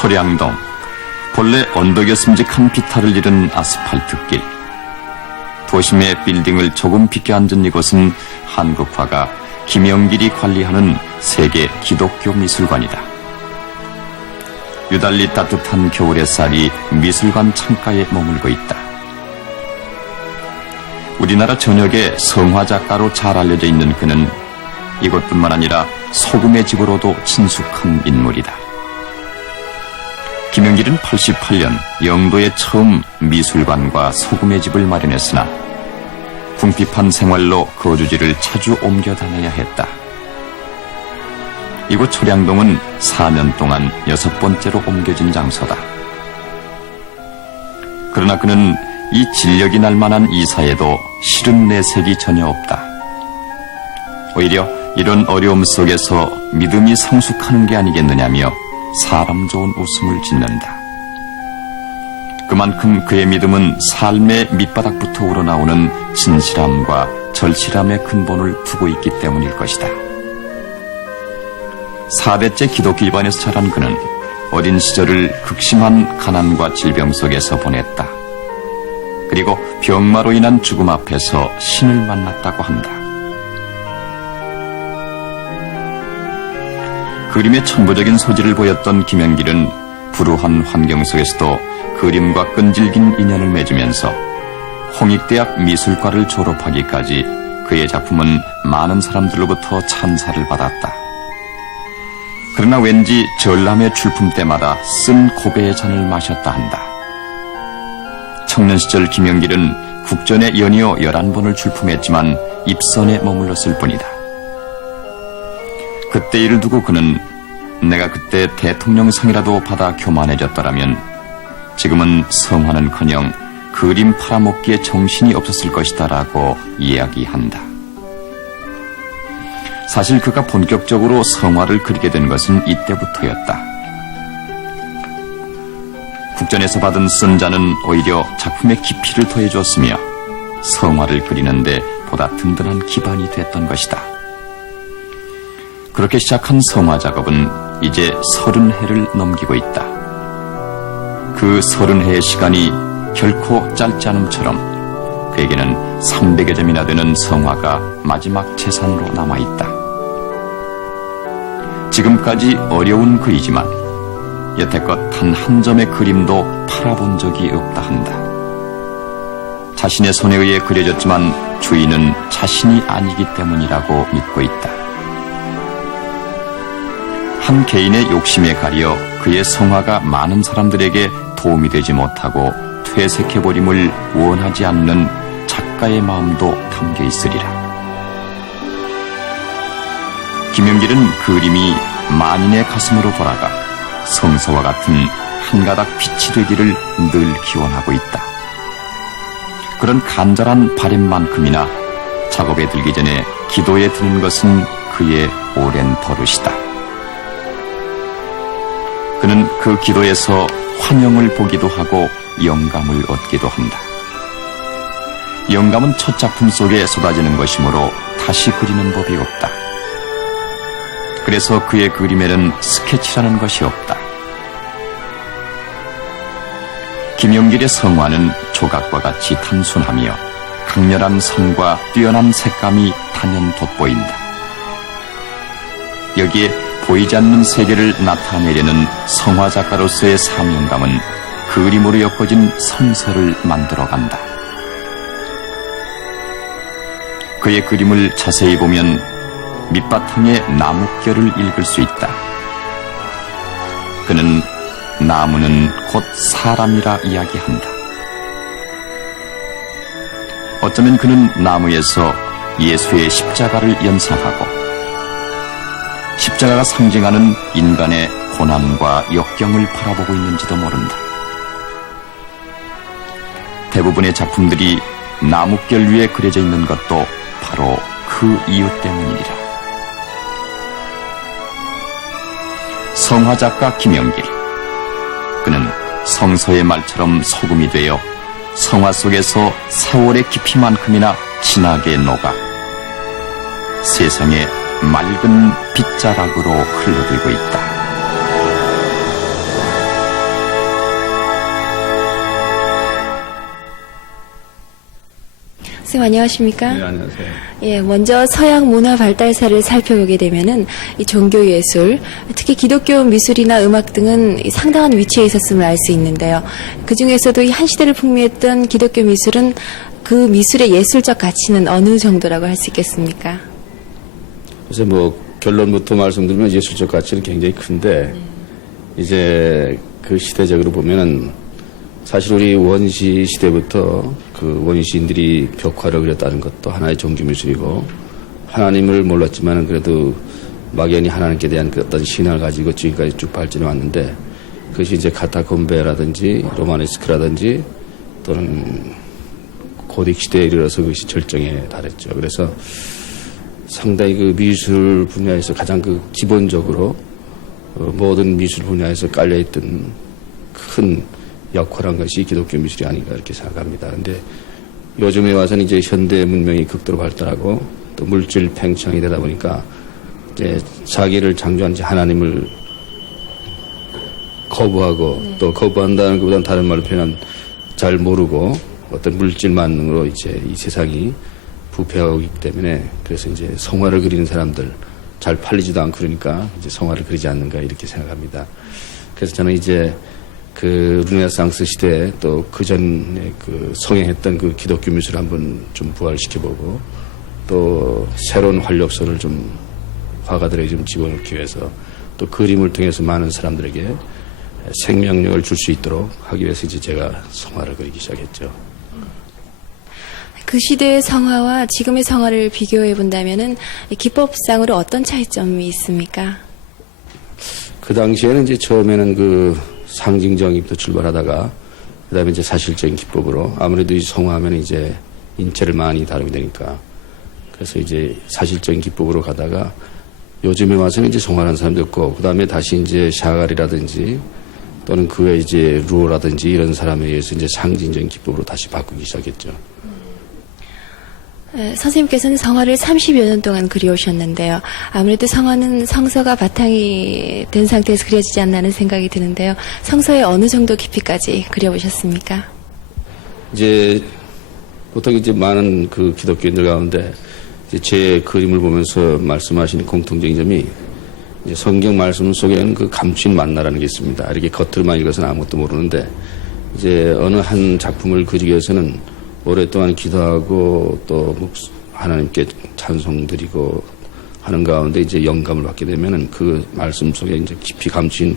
초량동, 본래 언덕에 슴직한 비탈을 잃은 아스팔트길. 도심의 빌딩을 조금 비껴 앉은 이곳은 한국화가 김영길이 관리하는 세계 기독교 미술관이다. 유달리 따뜻한 겨울 햇살이 미술관 창가에 머물고 있다. 우리나라 전역에 성화 작가로 잘 알려져 있는 그는 이곳뿐만 아니라 소금의 집으로도 친숙한 인물이다. 김영길은 88년 영도에 처음 미술관과 소금의 집을 마련했으나 궁핍한 생활로 거주지를 자주 옮겨 다녀야 했다. 이곳 초량동은 4년 동안 6번째로 옮겨진 장소다. 그러나 그는 이 진력이 날 만한 이사에도 싫은 내색이 전혀 없다. 오히려 이런 어려움 속에서 믿음이 성숙하는 게 아니겠느냐며 사람 좋은 웃음을 짓는다. 그만큼 그의 믿음은 삶의 밑바닥부터 우러나오는 진실함과 절실함의 근본을 두고 있기 때문일 것이다. 4대째 기독교 집안에서 자란 그는 어린 시절을 극심한 가난과 질병 속에서 보냈다. 그리고 병마로 인한 죽음 앞에서 신을 만났다고 한다. 그림의 천부적인 소질을 보였던 김영길은 불우한 환경 속에서도 그림과 끈질긴 인연을 맺으면서 홍익대학 미술과를 졸업하기까지 그의 작품은 많은 사람들로부터 찬사를 받았다. 그러나 왠지 전람회 출품 때마다 쓴 고배의 잔을 마셨다 한다. 청년 시절 김영길은 국전에 연이어 11번을 출품했지만 입선에 머물렀을 뿐이다. 그때 일을 두고 그는 내가 그때 대통령상이라도 받아 교만해졌더라면 지금은 성화는커녕 그림 팔아먹기에 정신이 없었을 것이다 라고 이야기한다. 사실 그가 본격적으로 성화를 그리게 된 것은 이때부터였다. 국전에서 받은 쓴자는 오히려 작품의 깊이를 더해줬으며 성화를 그리는데 보다 든든한 기반이 됐던 것이다. 그렇게 시작한 성화 작업은 이제 30해를 넘기고 있다. 그 30해의 시간이 결코 짧지 않음처럼 그에게는 300여 점이나 되는 성화가 마지막 재산으로 남아있다. 지금까지 어려운 글이지만 여태껏 단 한 점의 그림도 팔아본 적이 없다 한다. 자신의 손에 의해 그려졌지만 주인은 자신이 아니기 때문이라고 믿고 있다. 한 개인의 욕심에 가려 그의 성화가 많은 사람들에게 도움이 되지 못하고 퇴색해버림을 원하지 않는 작가의 마음도 담겨 있으리라. 김영길은 그림이 만인의 가슴으로 돌아가 성서와 같은 한 가닥 빛이 되기를 늘 기원하고 있다. 그런 간절한 바램만큼이나 작업에 들기 전에 기도에 드는 것은 그의 오랜 버릇이다. 그는 그 기도에서 환영을 보기도 하고 영감을 얻기도 한다. 영감은 첫 작품 속에 쏟아지는 것이므로 다시 그리는 법이 없다. 그래서 그의 그림에는 스케치라는 것이 없다. 김영길의 성화는 조각과 같이 단순하며 강렬한 선과 뛰어난 색감이 단연 돋보인다. 여기에 보이지 않는 세계를 나타내려는 성화 작가로서의 사명감은 그림으로 엮어진 성서를 만들어간다. 그의 그림을 자세히 보면 밑바탕의 나뭇결을 읽을 수 있다. 그는 나무는 곧 사람이라 이야기한다. 어쩌면 그는 나무에서 예수의 십자가를 연상하고 십자가가 상징하는 인간의 고난과 역경을 바라보고 있는지도 모른다. 대부분의 작품들이 나뭇결 위에 그려져 있는 것도 바로 그 이유 때문이라. 성화작가 김영길, 그는 성서의 말처럼 소금이 되어 성화 속에서 세월의 깊이만큼이나 진하게 녹아 세상에 맑은 빗자락으로 흘러들고 있다. 선생님 안녕하십니까? 네, 안녕하세요. 예, 먼저 서양 문화 발달사를 살펴보게 되면은 이 종교 예술, 특히 기독교 미술이나 음악 등은 이 상당한 위치에 있었음을 알 수 있는데요. 그 중에서도 이 한 시대를 풍미했던 기독교 미술은 그 미술의 예술적 가치는 어느 정도라고 할 수 있겠습니까? 그래서 뭐 결론부터 말씀드리면 예술적 가치는 굉장히 큰데 이제 그 시대적으로 보면은 사실 우리 원시 시대부터 그 원시인들이 벽화를 그렸다는 것도 하나의 종교 미술이고 하나님을 몰랐지만은 그래도 막연히 하나님께 대한 그 어떤 신앙을 가지고 지금까지 쭉 발전해 왔는데 그것이 이제 카타콤베라든지 로마네스크라든지 또는 고딕 시대에 이르러서 그것이 절정에 달했죠. 그래서 상당히 그 미술 분야에서 가장 그 기본적으로 모든 미술 분야에서 깔려있던 큰 역할한 것이 기독교 미술이 아닌가 이렇게 생각합니다. 그런데 요즘에 와서는 이제 현대 문명이 극도로 발달하고 또 물질 팽창이 되다 보니까 이제 자기를 창조한 하나님을 거부하고 또 거부한다는 것보다는 다른 말로 표현한 잘 모르고 어떤 물질만으로 이제 이 세상이 부패하고 있기 때문에 그래서 이제 성화를 그리는 사람들 잘 팔리지도 않고 그러니까 이제 성화를 그리지 않는가 이렇게 생각합니다. 그래서 저는 이제 그 르네상스 시대 또 그 전에 그 성행했던 그 기독교 미술을 한번 좀 부활시켜보고 또 새로운 활력소를 좀 화가들에게 좀 집어넣기 위해서 또 그림을 통해서 많은 사람들에게 생명력을 줄 수 있도록 하기 위해서 이제 제가 성화를 그리기 시작했죠. 그 시대의 성화와 지금의 성화를 비교해 본다면은 기법상으로 어떤 차이점이 있습니까? 그 당시에는 이제 처음에는 그 상징적인부터 출발하다가 그다음에 이제 사실적인 기법으로 아무래도 이 성화하면 이제 인체를 많이 다루게 되니까 그래서 이제 사실적인 기법으로 가다가 요즘에 와서는 이제 성화하는 사람도 있고 그다음에 다시 이제 샤갈이라든지 또는 그 외에 이제 루어라든지 이런 사람에 의해서 이제 상징적인 기법으로 다시 바꾸기 시작했죠. 선생님께서는 성화를 30여 년 동안 그려오셨는데요. 아무래도 성화는 성서가 바탕이 된 상태에서 그려지지 않나 하는 생각이 드는데요. 성서의 어느 정도 깊이까지 그려보셨습니까? 이제 보통 이제 많은 그 기독교인들 가운데 이제 제 그림을 보면서 말씀하시는 공통적인 점이 이제 성경 말씀 속에는 그 감추인 만나라는 게 있습니다. 이렇게 겉으로만 읽어서는 아무것도 모르는데 이제 어느 한 작품을 그리기 위해서는 오랫동안 기도하고 또 하나님께 찬송 드리고 하는 가운데 이제 영감을 받게 되면은 그 말씀 속에 이제 깊이 감추인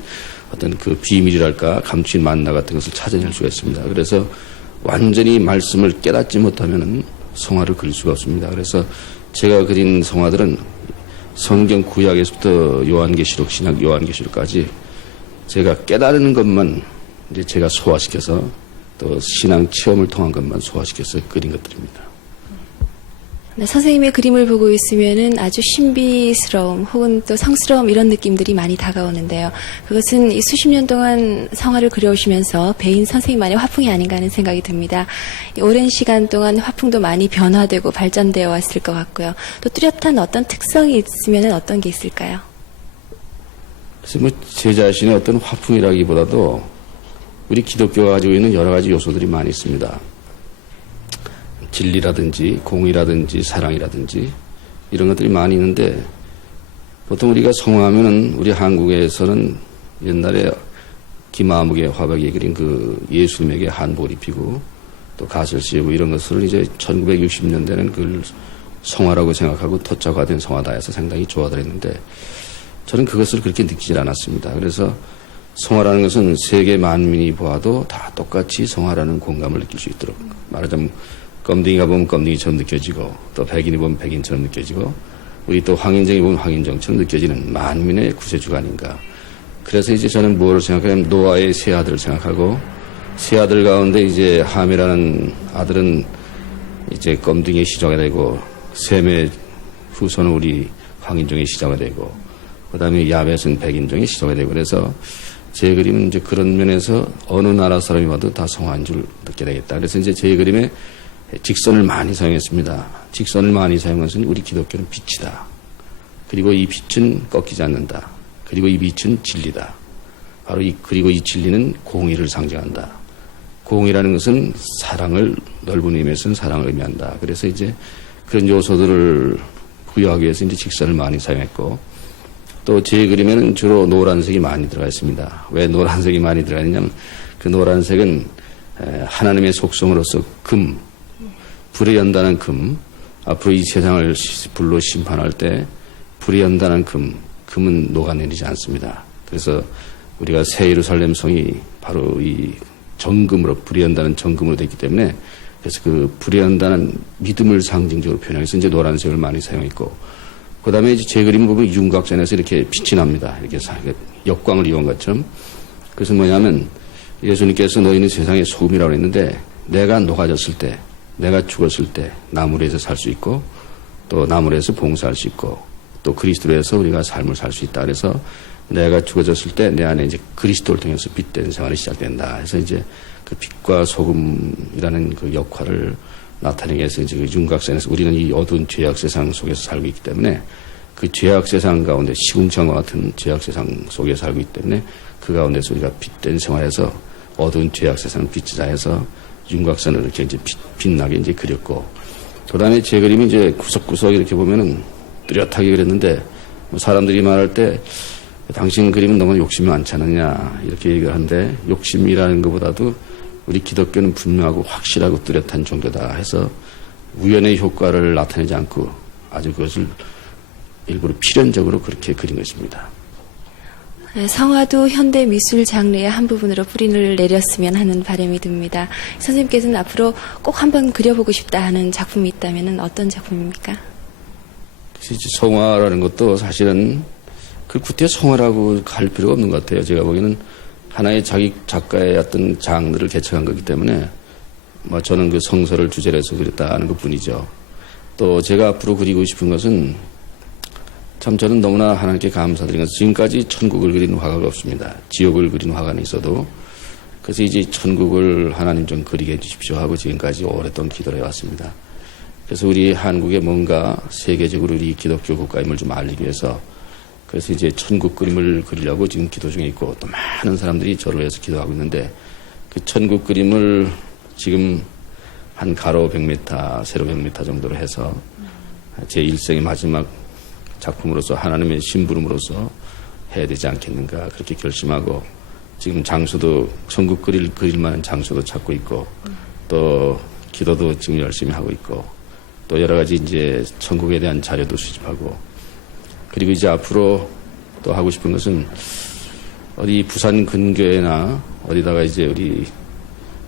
어떤 그 비밀이랄까 감추인 만나 같은 것을 찾아낼 수가 있습니다. 그래서 완전히 말씀을 깨닫지 못하면은 성화를 그릴 수가 없습니다. 그래서 제가 그린 성화들은 성경 구약에서부터 요한계시록, 신약 요한계시록까지 제가 깨달는 것만 이제 제가 소화시켜서 또 신앙 체험을 통한 것만 소화시켜서 그린 것들입니다. 네, 선생님의 그림을 보고 있으면은 아주 신비스러움 혹은 또 성스러움 이런 느낌들이 많이 다가오는데요. 그것은 이 수십 년 동안 성화를 그려오시면서 배인 선생님만의 화풍이 아닌가 하는 생각이 듭니다. 이 오랜 시간 동안 화풍도 많이 변화되고 발전되어 왔을 것 같고요. 또 뚜렷한 어떤 특성이 있으면 어떤 게 있을까요? 그래서 뭐 제 자신의 어떤 화풍이라기보다도 우리 기독교가 가지고 있는 여러 가지 요소들이 많이 있습니다. 진리라든지 공의라든지 사랑이라든지 이런 것들이 많이 있는데 보통 우리가 성화하면은 우리 한국에서는 옛날에 김아무개 화백이 그린 그 예수님에게 한복을 입히고 또 갓을 씌우고 이런 것을 이제 1960년대는 그걸 성화라고 생각하고 토착화된 성화다 해서 상당히 좋아들 했는데 저는 그것을 그렇게 느끼질 않았습니다. 그래서 성화라는 것은 세계 만민이 보아도 다 똑같이 성화라는 공감을 느낄 수 있도록 말하자면 껌둥이가 보면 껌둥이처럼 느껴지고 또 백인이 보면 백인처럼 느껴지고 우리 또 황인정이 보면 황인정처럼 느껴지는 만민의 구세주가 아닌가. 그래서 이제 저는 뭐를 생각하냐면 노아의 세 아들을 생각하고 세 아들 가운데 이제 함이라는 아들은 이제 껌둥이의 시조가 되고 셈의 후손은 우리 황인종의 시조가 되고 그 다음에 야벳은 백인종의 시조가 되고 그래서 제 그림은 이제 그런 면에서 어느 나라 사람이 봐도 다 성화한 줄 느끼게 되겠다. 그래서 이제 제 그림에 직선을 많이 사용했습니다. 직선을 많이 사용한 것은 우리 기독교는 빛이다. 그리고 이 빛은 꺾이지 않는다. 그리고 이 빛은 진리다. 바로 그리고 이 진리는 공의를 상징한다. 공이라는 것은 사랑을, 넓은 의미에서는 사랑을 의미한다. 그래서 이제 그런 요소들을 부여하기 위해서 이제 직선을 많이 사용했고, 또 제 그림에는 주로 노란색이 많이 들어가 있습니다. 왜 노란색이 많이 들어가 있냐면, 그 노란색은 하나님의 속성으로서 금, 불에 연다는 금, 앞으로 이 세상을 불로 심판할 때 불에 연다는 금은 녹아내리지 않습니다. 그래서 우리가 새 예루살렘 성이 바로 이 정금으로, 불에 연다는 정금으로 되기 때문에, 그래서 그 불에 연다는 믿음을 상징적으로 표현해서 이제 노란색을 많이 사용했고, 그 다음에 이제 제 그림 보면 윤곽선에서 이렇게 빛이 납니다. 이렇게 역광을 이용한 것처럼. 그래서 뭐냐면, 예수님께서 너희는 세상의 소금이라고 했는데, 내가 녹아졌을 때, 내가 죽었을 때 나무로 해서 살 수 있고, 또 나무로 해서 봉사할 수 있고, 또 그리스도로 해서 우리가 삶을 살 수 있다. 그래서 내가 죽어졌을 때 내 안에 이제 그리스도를 통해서 빛된 생활이 시작된다. 그래서 이제 그 빛과 소금이라는 그 역할을 나타내기 위해서 이제 그 윤곽선에서 우리는 이 어두운 죄악 세상 속에서 살고 있기 때문에, 그 죄악 세상 가운데 시궁창과 같은 죄악 세상 속에 살고 있기 때문에 그 가운데서 우리가 빛된 생활에서 어두운 죄악 세상을 빛이자 해서 윤곽선을 이렇게 이제 빛나게 이제 그렸고, 그 다음에 제 그림이 이제 구석구석 이렇게 보면은 뚜렷하게 그렸는데, 뭐 사람들이 말할 때 당신 그림은 너무 욕심이 많지 않느냐 이렇게 얘기를 하는데, 욕심이라는 것보다도 우리 기독교는 분명하고 확실하고 뚜렷한 종교다 해서 우연의 효과를 나타내지 않고 아주 그것을 일부러 필연적으로 그렇게 그린 것입니다. 성화도 현대 미술 장르의 한 부분으로 뿌리를 내렸으면 하는 바람이 듭니다. 선생님께서는 앞으로 꼭 한번 그려보고 싶다 하는 작품이 있다면 어떤 작품입니까? 성화라는 것도 사실은 그 구태 성화라고 할 필요가 없는 것 같아요. 제가 보기에는 하나의 자기 작가의 어떤 장르를 개척한 거기 때문에 뭐 저는 그 성서를 주제로 해서 그렸다는 것 뿐이죠. 또 제가 앞으로 그리고 싶은 것은, 참 저는 너무나 하나님께 감사드린 것은 지금까지 천국을 그리는 화가가 없습니다. 지옥을 그리는 화가는 있어도, 그래서 이제 천국을 하나님 좀 그리게 해주십시오 하고 지금까지 오랫동안 기도를 해왔습니다. 그래서 우리 한국에 뭔가 세계적으로 우리 기독교 국가임을 좀 알리기 위해서, 그래서 이제 천국 그림을 그리려고 지금 기도 중에 있고, 또 많은 사람들이 저를 위해서 기도하고 있는데, 그 천국 그림을 지금 한 가로 100m, 세로 100m 정도로 해서 제 일생의 마지막 작품으로서 하나님의 심부름으로서 해야 되지 않겠는가 그렇게 결심하고, 지금 장소도 천국 그릴 만한 장소도 찾고 있고, 또 기도도 지금 열심히 하고 있고, 또 여러 가지 이제 천국에 대한 자료도 수집하고, 그리고 이제 앞으로 또 하고 싶은 것은 어디 부산 근교에나 어디다가 이제 우리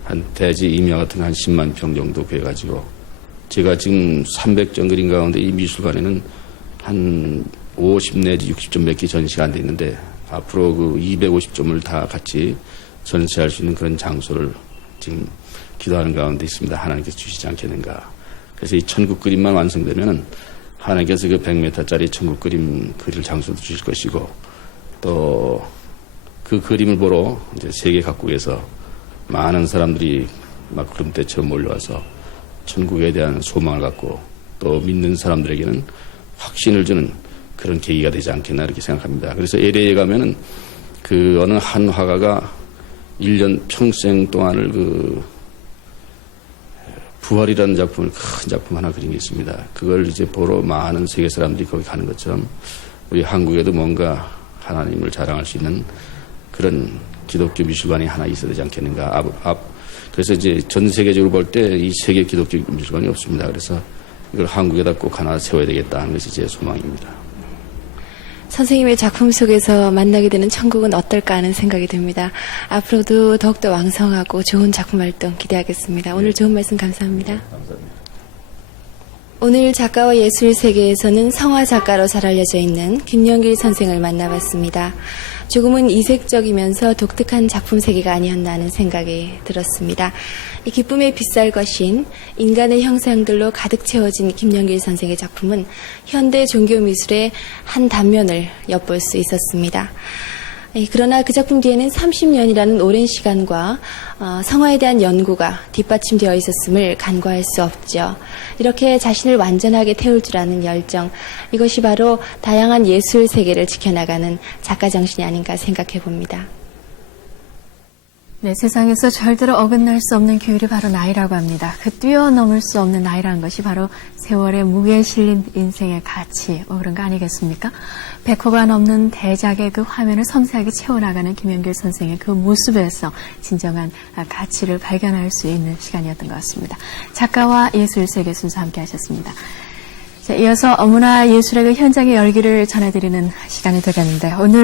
한 대지 임야 같은 거 한 10만 평 정도 구해가지고, 제가 지금 300점 그린 가운데 이 미술관에는 한 50 내지 60점 몇 개 전시가 안 돼 있는데, 앞으로 그 250점을 다 같이 전시할 수 있는 그런 장소를 지금 기도하는 가운데 있습니다. 하나님께서 주시지 않겠는가. 그래서 이 천국 그림만 완성되면은 하나님께서 그 100m짜리 천국 그림 그릴 장소도 주실 것이고, 또 그 그림을 보러 이제 세계 각국에서 많은 사람들이 막 구름대처럼 몰려와서 천국에 대한 소망을 갖고 또 믿는 사람들에게는 확신을 주는 그런 계기가 되지 않겠나 이렇게 생각합니다. 그래서 LA에 가면은 그 어느 한 화가가 1년 평생 동안을 그 부활이라는 작품을, 큰 작품 하나 그린 게 있습니다. 그걸 이제 보러 많은 세계 사람들이 거기 가는 것처럼 우리 한국에도 뭔가 하나님을 자랑할 수 있는 그런 기독교 미술관이 하나 있어야 되지 않겠는가. 그래서 이제 전 세계적으로 볼 때 이 세계 기독교 미술관이 없습니다. 그래서 이걸 한국에다 꼭 하나 세워야 되겠다 하는 것이 제 소망입니다. 선생님의 작품 속에서 만나게 되는 천국은 어떨까 하는 생각이 듭니다. 앞으로도 더욱더 왕성하고 좋은 작품 활동 기대하겠습니다. 오늘 좋은 말씀 감사합니다. 감사합니다. 오늘 작가와 예술 세계에서는 성화 작가로 잘 알려져 있는 김영길 선생을 만나봤습니다. 조금은 이색적이면서 독특한 작품 세계가 아니었나 하는 생각이 들었습니다. 이 기쁨의 빗살 것인 인간의 형상들로 가득 채워진 김영길 선생의 작품은 현대 종교 미술의 한 단면을 엿볼 수 있었습니다. 그러나 그 작품 뒤에는 30년이라는 오랜 시간과 성화에 대한 연구가 뒷받침되어 있었음을 간과할 수 없죠. 이렇게 자신을 완전하게 태울 줄 아는 열정, 이것이 바로 다양한 예술 세계를 지켜나가는 작가 정신이 아닌가 생각해 봅니다. 네, 세상에서 절대로 어긋날 수 없는 규율이 바로 나이라고 합니다. 그 뛰어넘을 수 없는 나이라는 것이 바로 세월의 무게에 실린 인생의 가치, 그런 거 아니겠습니까? 100호가 넘는 대작의 그 화면을 섬세하게 채워나가는 김연길 선생의 그 모습에서 진정한 가치를 발견할 수 있는 시간이었던 것 같습니다. 작가와 예술세계 순서 함께 하셨습니다. 자, 이어서 문화예술의 그 현장의 열기를 전해드리는 시간이 되겠는데 오늘